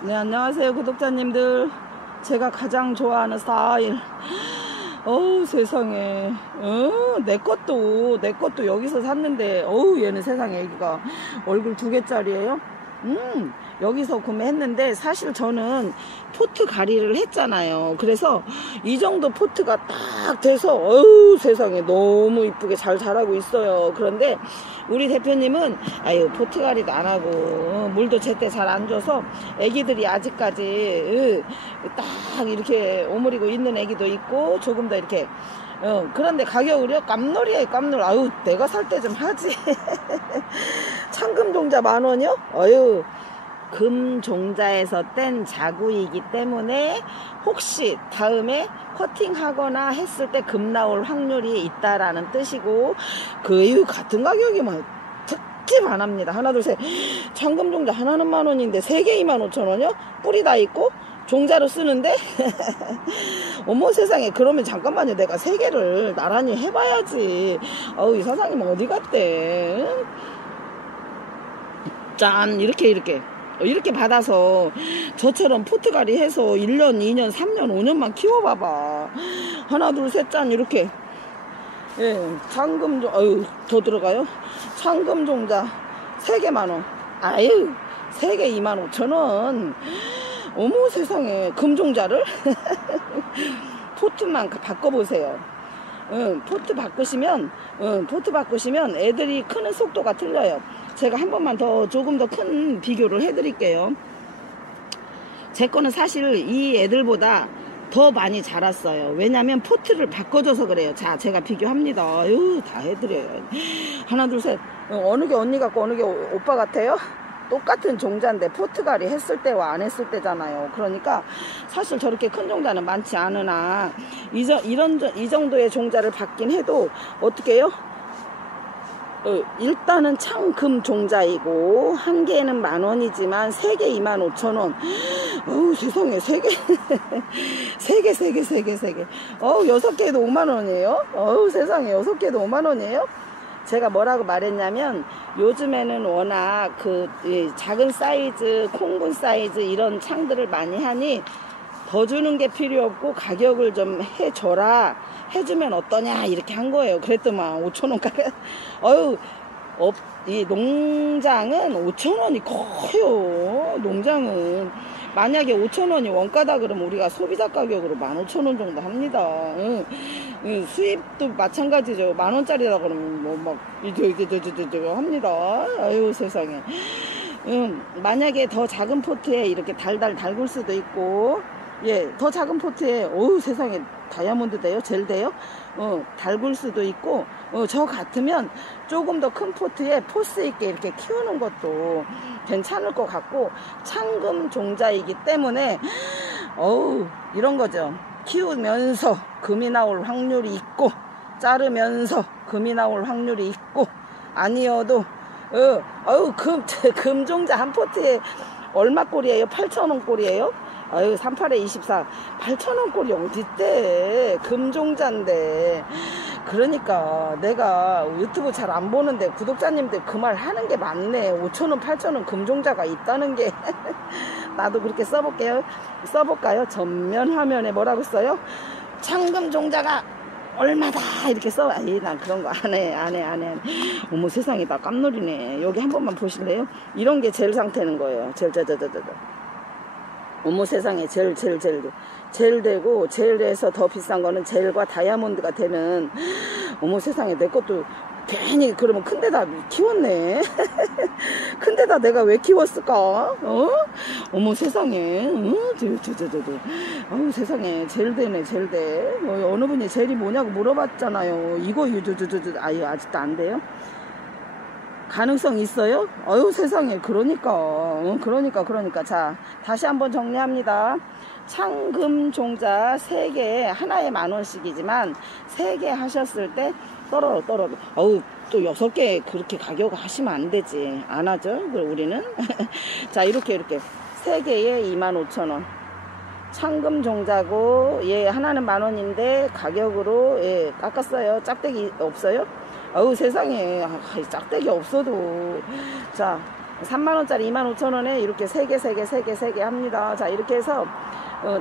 네, 안녕하세요 구독자님들. 제가 가장 좋아하는 스타일. 어우 세상에, 내 것도 여기서 샀는데, 어우 얘는 세상에 애기가 얼굴 2개짜리예요. 여기서 구매했는데, 사실 저는 포트 가리를 했잖아요. 그래서 이 정도 포트가 딱 돼서 어우 세상에 너무 이쁘게 잘 자라고 있어요. 그런데 우리 대표님은 아유 포트 가리도 안 하고 물도 제때 잘 안 줘서 애기들이 아직까지 딱 이렇게 오므리고 있는 애기도 있고, 조금 더 이렇게 그런데 가격을요, 깜놀이에요 깜놀. 아유 내가 살 때 좀 하지. 참금종자 10,000원이요? 아유, 금종자에서 뗀 자구이기 때문에 혹시 다음에 커팅하거나 했을 때 금 나올 확률이 있다라는 뜻이고, 그 같은 가격이면 특히 반합니다. 하나 둘 셋. 참금종자 하나는 10,000원인데 3개 25,000원이요? 뿌리 다 있고 종자로 쓰는데. 어머 세상에. 그러면 잠깐만요, 내가 3개를 나란히 해봐야지. 어우 이 사장님 어디 갔대. 짠, 이렇게 받아서 저처럼 포트가리 해서 1년 2년 3년 5년만 키워봐봐. 하나 둘 셋 짠. 이렇게. 예, 참금종, 아유 더 들어가요. 참금종자 3개 10,000원. 아유 3개 25,000원. 어머 세상에. 금종자를 포트만 바꿔보세요. 포트 바꾸시면 애들이 크는 속도가 틀려요. 제가 한 번만 더 조금 더 큰 비교를 해드릴게요. 제 거는 사실 이 애들보다 더 많이 자랐어요. 왜냐면 포트를 바꿔줘서 그래요. 자, 제가 비교합니다. 아유, 다 해드려요. 하나 둘 셋. 어느 게 언니 같고 어느 게 오빠 같아요? 똑같은 종자인데 포트가리 했을 때와 안 했을 때잖아요. 그러니까 사실 저렇게 큰 종자는 많지 않으나 이 정도의 종자를 받긴 해도 어떻게 해요? 일단은 참금 종자이고 한 개는 10,000원이지만 3개 25,000원. 어우 세상에. 3개 3개. 어우 6개도 50,000원이에요. 어우 세상에. 6개도 50,000원이에요. 제가 뭐라고 말했냐면, 요즘에는 워낙 작은 사이즈, 콩분 사이즈 이런 창들을 많이 하니 더 주는 게 필요 없고 가격을 좀 해줘라, 해주면 어떠냐 이렇게 한 거예요. 그랬더만 5,000원가게. 어유, 이 농장은 5,000원이 커요. 농장은 만약에 5,000원이 원가다 그러면 우리가 소비자 가격으로 15,000원 정도 합니다. 수입도 마찬가지죠. 10,000원짜리다 그러면 뭐 막 합니다. 아유 세상에. 만약에 더 작은 포트에 이렇게 달달 달굴 수도 있고, 예, 더 작은 포트에 어우 세상에 다이아몬드 돼요? 젤 돼요? 달굴 수도 있고, 저 같으면 조금 더 큰 포트에 포스 있게 이렇게 키우는 것도 괜찮을 것 같고, 참금 종자이기 때문에 어우 이런 거죠. 키우면서 금이 나올 확률이 있고, 자르면서 금이 나올 확률이 있고, 아니어도 금종자 한 포트에 얼마 꼴이에요? 8,000원 꼴이에요? 아유 38에 24 8,000원 꼴이 어딨대. 금종자인데. 그러니까 내가 유튜브 잘 안 보는데 구독자님들 그 말 하는 게 맞네. 5,000원 8,000원 금종자가 있다는 게. 나도 그렇게 써볼까요? 전면 화면에 뭐라고 써요? 참금종자가 얼마다 이렇게 써. 아이 난 그런 거 안 해. 어머 세상에, 나 깜놀이네. 여기 한 번만 보실래요? 이런 게 젤 상태는 거예요. 젤. 어머 세상에. 젤 되고, 젤에서 더 비싼 거는 젤과 다이아몬드가 되는. 어머 세상에. 내 것도 괜히 그러면 큰 데다 키웠네. 큰 데다 내가 왜 키웠을까? 어머 세상에. 아유 세상에. 젤 되네. 어느 분이 젤이 뭐냐고 물어봤잖아요. 이거 아유 아직도 안 돼요? 가능성 있어요? 어유 세상에. 그러니까 자, 다시 한번 정리합니다. 참금종자 3개 하나에 10,000원씩이지만 3개 하셨을 때 떨어져. 어우 또 6개 그렇게 가격 하시면 안 되지. 안 하죠 우리는. 자, 이렇게 3개에 25,000원. 참금종자고, 예, 하나는 10,000원인데 가격으로, 예, 깎았어요. 짝대기 없어요? 어우 세상에. 짝대기 없어도. 자, 3만원짜리 25,000원에 이렇게 3개 합니다. 자, 이렇게 해서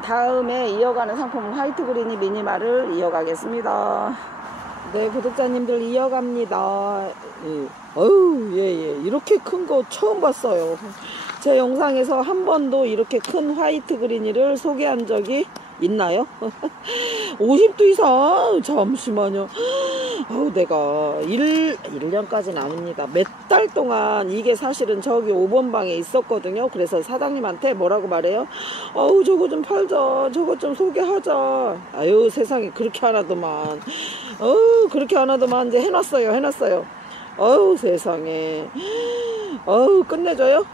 다음에 이어가는 상품은 화이트 그린이 미니말을 이어가겠습니다. 네, 구독자님들 이어갑니다. 예. 이렇게 큰 거 처음 봤어요. 제 영상에서 한 번도 이렇게 큰 화이트 그린이를 소개한 적이 있나요? 50도 이상? 잠시만요. 내가 1년까지는 아닙니다. 몇 달 동안 이게 사실은 저기 5번 방에 있었거든요. 그래서 사장님한테 뭐라고 말해요? 저거 좀 팔자. 저거 좀 소개하자. 아유, 세상에 그렇게 하나더만. 그렇게 하나더만. 이제 해놨어요. 세상에. 끝내줘요?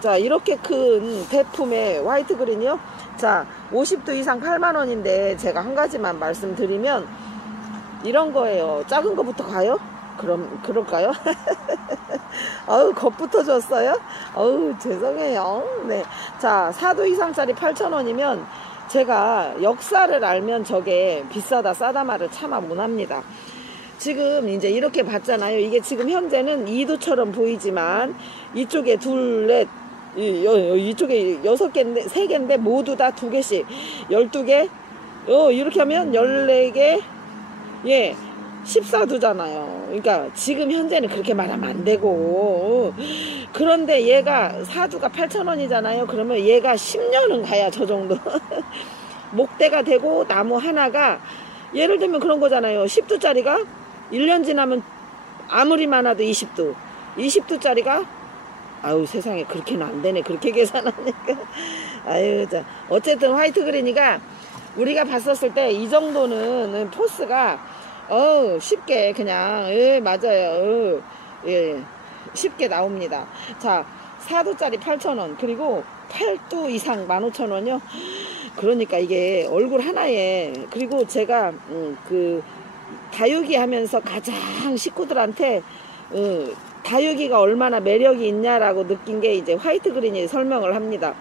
자, 이렇게 큰 대품의 화이트 그린이요. 자, 50도 이상 8만원인데 제가 한 가지만 말씀드리면 이런 거예요. 작은 거부터 가요? 그럴까요? 겁부터 줬어요? 죄송해요. 네. 자, 4도 이상짜리 8,000원이면 제가 역사를 알면 저게 비싸다 싸다 말을 차마 못합니다. 지금 이제 이렇게 봤잖아요. 이게 지금 현재는 2도처럼 보이지만 이쪽에 이쪽에 6개인데 3개인데 모두 다 2개씩 12개 이렇게 하면 14개 14도잖아요. 그러니까 지금 현재는 그렇게 말하면 안 되고 그런데 얘가 4두가 8,000원이잖아요. 그러면 얘가 10년은 가야 저 정도 목대가 되고 나무 하나가 예를 들면 그런 거잖아요. 10도짜리가 1년 지나면 아무리 많아도 20도 20도짜리가 세상에 그렇게는 안 되네. 그렇게 계산하니까 자 어쨌든 화이트 그린이가 우리가 봤었을 때 이 정도는 포스가 쉽게 그냥 맞아요. 쉽게 나옵니다. 자, 4도짜리 8,000원 그리고 8도 이상 15,000원이요. 그러니까 이게 얼굴 하나에 그리고 제가 그 다육이 하면서 가장 식구들한테 다육이가 얼마나 매력이 있냐라고 느낀 게 이제 화이트 그린이 설명을 합니다.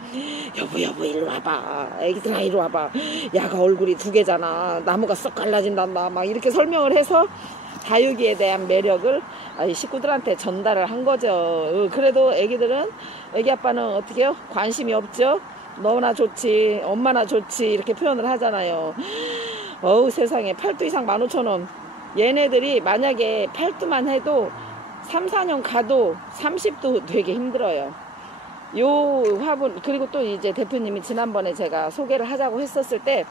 여보 일로 와봐. 애기들아 이리 와봐. 야가 얼굴이 2개잖아. 나무가 썩 갈라진단다. 막 이렇게 설명을 해서 다육이에 대한 매력을 식구들한테 전달을 한 거죠. 그래도 애기들은 애기 아빠는 어떻게 해요? 관심이 없죠. 너나 좋지 엄마나 좋지 이렇게 표현을 하잖아요. 세상에 8도 이상 15,000원. 얘네들이 만약에 8도만 해도 3, 4년 가도 30도 되게 힘들어요. 요 화분 그리고 또 이제 대표님이 지난번에 제가 소개를 하자고 했었을 때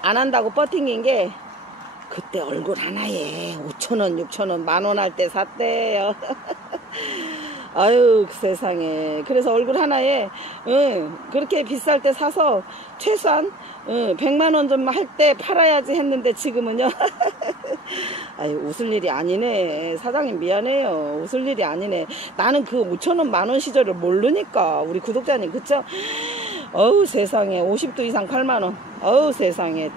안 한다고 버팅긴 게 그때 얼굴 하나에 5,000원 6,000원 만원 할 때 샀대요. 세상에. 그래서 얼굴 하나에 그렇게 비쌀 때 사서 최소한 100만원 좀 할 때 팔아야지 했는데 지금은요. 웃을 일이 아니네. 사장님 미안해요. 웃을 일이 아니네. 나는 그 5,000원 만원 시절을 모르니까. 우리 구독자님 그쵸? 세상에 50도 이상 8만원. 세상에.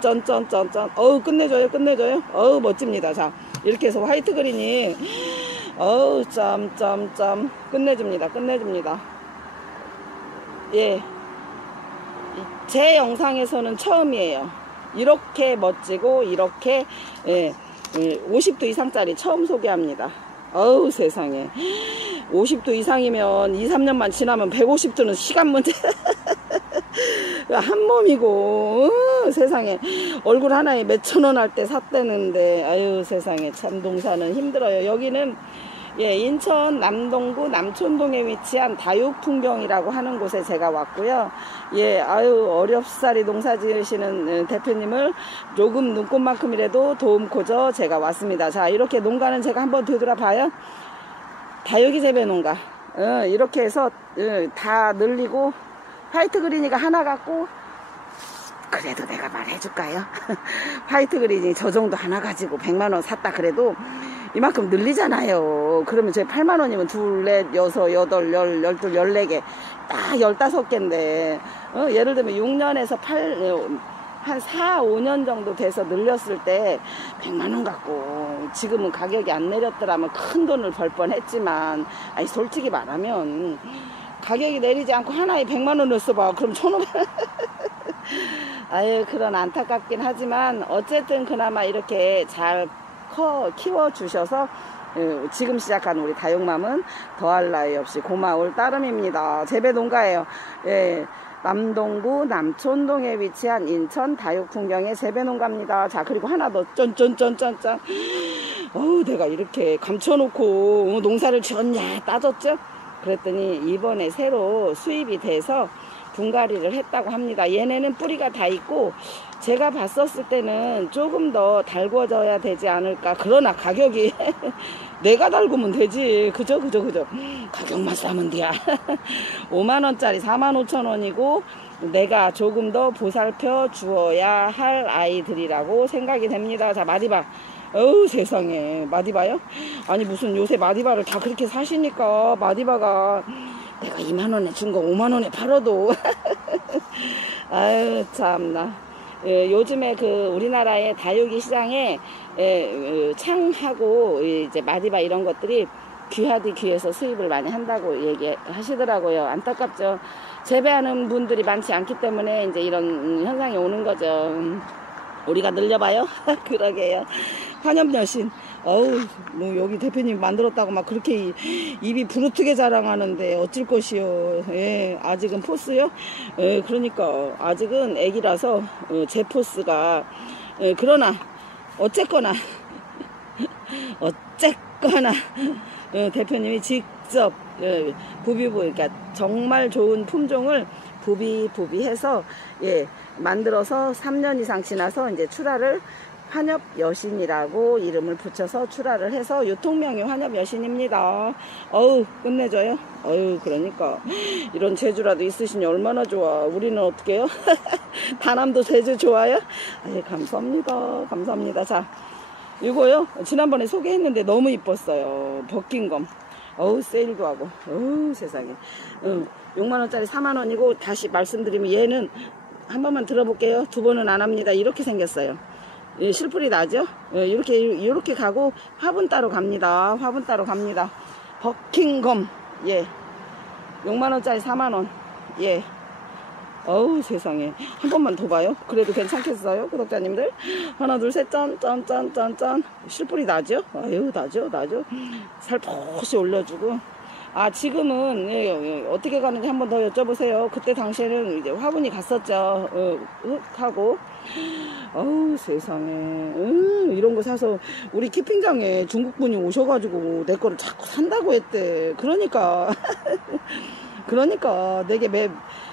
쩐. 끝내줘요. 멋집니다. 자, 이렇게 해서 화이트 그린이 짬 끝내줍니다. 예. 제 영상에서는 처음이에요. 이렇게 멋지고 이렇게 50도 이상짜리 처음 소개합니다. 세상에 50도 이상이면 2, 3년만 지나면 150도는 시간 문제. 한 몸이고 세상에 얼굴 하나에 몇천원 할 때 샀대는데 세상에 참 농사는 힘들어요. 여기는 인천 남동구 남촌동에 위치한 다육풍경이라고 하는 곳에 제가 왔고요. 어렵사리 농사 지으시는 대표님을 조금 눈꽃만큼이라도 도움코저 제가 왔습니다. 자, 이렇게 농가는 제가 한번 되돌아봐요. 다육이 재배 농가 이렇게 해서 다 늘리고 화이트 그린이가 하나 갖고 그래도 내가 말해줄까요? 화이트 그린이 저 정도 하나 가지고 100만원 샀다 그래도 이만큼 늘리잖아요. 그러면 저희 8만원이면 2, 4, 6, 8, 10, 12, 14개 딱 15개인데 예를 들면 6년에서 한 4, 5년 정도 돼서 늘렸을 때 100만원 갖고 지금은 가격이 안 내렸더라면 큰 돈을 벌 뻔했지만 솔직히 말하면 가격이 내리지 않고 하나에 100만원을 써봐. 그럼 1,500원. 그런 안타깝긴 하지만 어쨌든 그나마 이렇게 잘 키워주셔서 지금 시작한 우리 다육맘은 더할 나위 없이 고마울 따름입니다. 재배농가예요. 예, 남동구 남촌동에 위치한 인천 다육풍경의 재배농가입니다. 자, 그리고 하나 더 짠짠짠짠짠. 내가 이렇게 감춰놓고 농사를 지었냐 따졌죠? 그랬더니 이번에 새로 수입이 돼서 분갈이를 했다고 합니다. 얘네는 뿌리가 다 있고 제가 봤었을 때는 조금 더 달궈져야 되지 않을까. 그러나 가격이 내가 달구면 되지. 그죠? 가격만 싸면 돼야. 5만원짜리 45,000원이고 내가 조금 더 보살펴 주어야 할 아이들이라고 생각이 됩니다. 자, 마디바. 세상에, 마디바요? 아니 무슨 요새 마디바를 다 그렇게 사시니까 마디바가 내가 2만원에 준 거 5만원에 팔아도 아유 참나. 요즘에 그 우리나라의 다육이 시장에 창하고 이제 마디바 이런 것들이 귀해서 수입을 많이 한다고 얘기하시더라고요. 안타깝죠. 재배하는 분들이 많지 않기 때문에 이제 이런 현상이 오는 거죠. 우리가 늘려봐요? 그러게요. 환엽여신. 뭐 여기 대표님 만들었다고 막 그렇게 입이 부르트게 자랑하는데 어쩔 것이요. 예, 아직은 포스요? 예, 그러니까 아직은 애기라서 제 포스가 그러나 어쨌거나 대표님이 직접 부비부, 그러니까 정말 좋은 품종을 부비해서 만들어서 3년 이상 지나서 이제 출하를 환엽여신이라고 이름을 붙여서 출하를 해서 유통명이 환엽여신입니다. 끝내줘요. 그러니까 이런 재주라도 있으시니 얼마나 좋아. 우리는 어떻게 해요? 다남도 재주 좋아요? 감사합니다. 자, 이거요 지난번에 소개했는데 너무 이뻤어요. 벗긴검. 세일도 하고. 세상에. 6만원짜리 4만원이고 다시 말씀드리면 얘는 한 번만 들어볼게요. 두 번은 안 합니다. 이렇게 생겼어요. 실풀이 나죠? 이렇게 가고 화분 따로 갑니다. 버킹검. 6만원짜리 4만원. 세상에. 한 번만 더 봐요. 그래도 괜찮겠어요? 구독자님들. 하나, 둘, 셋, 짠. 실풀이 나죠? 나죠. 살포시 올려주고. 지금은 어떻게 가는지 한 번 더 여쭤보세요. 그때 당시에는 이제 화분이 갔었죠. 흙하고. 세상에. 이런 거 사서 우리 키핑장에 중국분이 오셔가지고 내 거를 자꾸 산다고 했대. 그러니까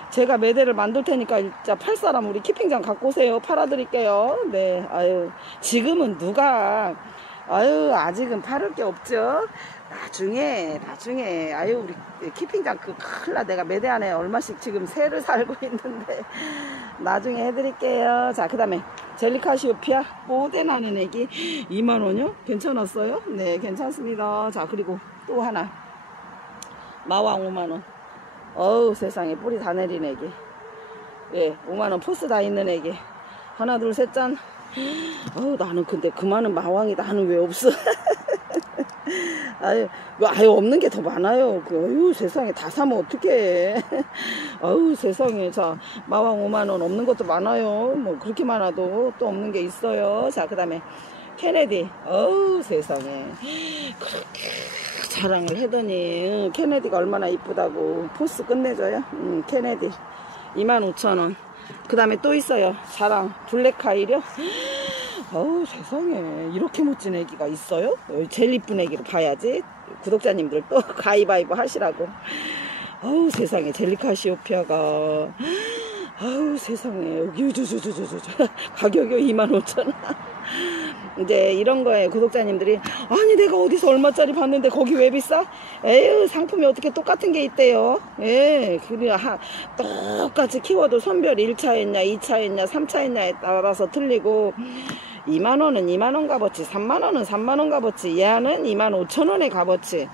제가 매대를 만들 테니까 진짜 팔 사람 우리 키핑장 갖고 오세요. 팔아드릴게요. 네. 지금은 누가 아직은 팔을 게 없죠. 나중에 우리 키핑장 큰일 나. 내가 매대 안에 얼마씩 지금 새를 살고 있는데 나중에 해드릴게요. 자, 그 다음에 젤리카시오피아 뽀대나는 애기 2만원이요? 괜찮았어요? 네, 괜찮습니다. 자, 그리고 또 하나 마왕 5만원. 세상에 뿌리 다 내린 애기. 5만원 포스 다 있는 애기. 하나, 둘, 셋, 짠. 나는 근데 그 많은 마왕이 나는 왜 없어? 아유 없는 게 더 많아요. 세상에 다 사면 어떡해. 세상에. 자, 마왕 5만원 없는 것도 많아요. 뭐 그렇게 많아도 또 없는 게 있어요. 자, 그 다음에 케네디. 세상에. 그렇게 자랑을 하더니 케네디가 얼마나 이쁘다고. 포스 끝내줘요. 케네디 25,000원. 그 다음에 또 있어요. 자랑 블랙카일이요. 세상에. 이렇게 멋진 애기가 있어요? 제일 이쁜 애기로 봐야지. 구독자님들 또 가위바위보 하시라고. 세상에. 젤리카시오피아가 세상에. 여기 가격이 25,000원. 이제 이런 거에 구독자님들이 아니 내가 어디서 얼마짜리 봤는데 거기 왜 비싸? 상품이 어떻게 똑같은 게 있대요. 그래 똑같이 키워도 선별 1차 했냐 2차 했냐 3차 했냐에 따라서 틀리고 2만원은 2만원 값어치, 3만원은 3만원 값어치, 얘는 25,000원의 값어치.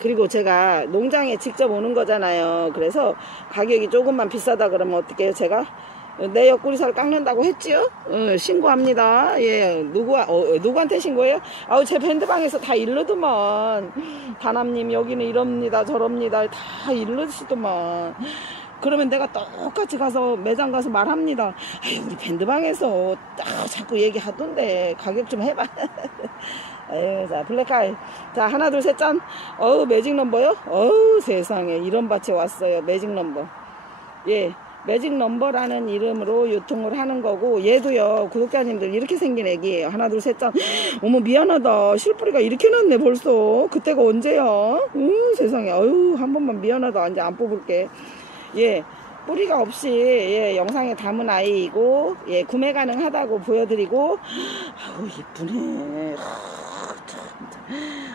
그리고 제가 농장에 직접 오는 거잖아요. 그래서 가격이 조금만 비싸다 그러면 어떻게 해요? 제가 내 옆구리살 깎는다고 했지요? 신고합니다. 누구한테 신고해요? 제 밴드방에서 다 일르더만. 다남님 여기는 이럽니다 저럽니다 다 일르시더만. 그러면 내가 똑같이 가서 매장 가서 말합니다. 우리 밴드방에서 자꾸 얘기하던데 가격 좀 해봐. 에휴, 자, 블랙아이. 자, 하나, 둘, 셋, 짠. 어우, 매직 넘버요? 어우, 세상에. 이런 밭에 왔어요. 매직 넘버. 예. 매직 넘버라는 이름으로 유통을 하는 거고, 얘도요, 구독자님들 이렇게 생긴 애기예요. 하나, 둘, 셋, 짠. 어머, 미안하다. 실뿌리가 이렇게 났네, 벌써. 그때가 언제야? 세상에. 어휴, 한 번만 미안하다. 이제 안 뽑을게. 예. 뿌리가 없이, 예, 영상에 담은 아이이고, 예, 구매 가능하다고 보여드리고, 아우, 이쁘네.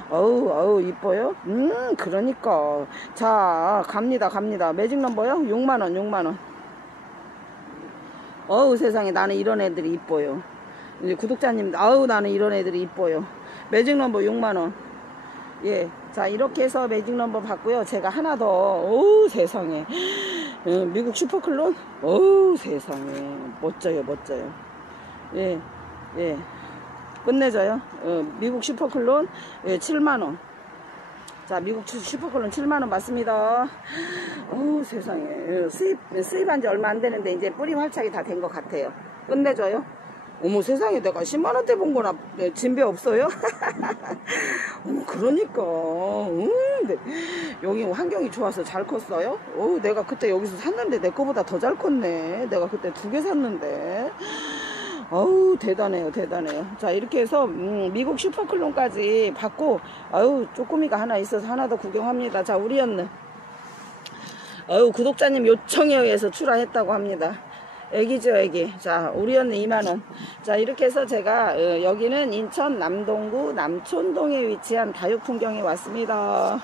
어우, 이뻐요? 그러니까. 자, 갑니다. 매직 넘버요? 6만원, 6만원. 어우, 세상에, 나는 이런 애들이 이뻐요. 이제 구독자님, 아우, 나는 이런 애들이 이뻐요. 매직 넘버 6만원. 예. 자, 이렇게 해서 매직 넘버 받고요. 제가 하나 더, 어우, 세상에. 미국 슈퍼클론? 어우, 세상에. 멋져요. 예. 끝내줘요. 미국 슈퍼클론, 예, 7만원. 자, 미국 슈퍼클론 7만원 맞습니다. 어우, 세상에. 수입한 지 얼마 안 되는데, 이제 뿌리 활착이 다 된 것 같아요. 끝내줘요. 어머, 세상에, 내가 10만원대 본 거나 진배 없어요? 어머, 그러니까. 여기 환경이 좋아서 잘 컸어요? 내가 그때 여기서 샀는데 내 거보다 더 잘 컸네. 내가 그때 2개 샀는데. 어우, 대단해요. 자, 이렇게 해서 미국 슈퍼클론까지 받고, 아유, 쪼꼬미가 하나 있어서 하나 더 구경합니다. 자, 우리 언니, 구독자님 요청에 의해서 출하했다고 합니다. 애기죠, 애기. 자, 우리 언니 2만원. 자, 이렇게 해서 제가 여기는 인천 남동구 남촌동에 위치한 다육풍경에 왔습니다.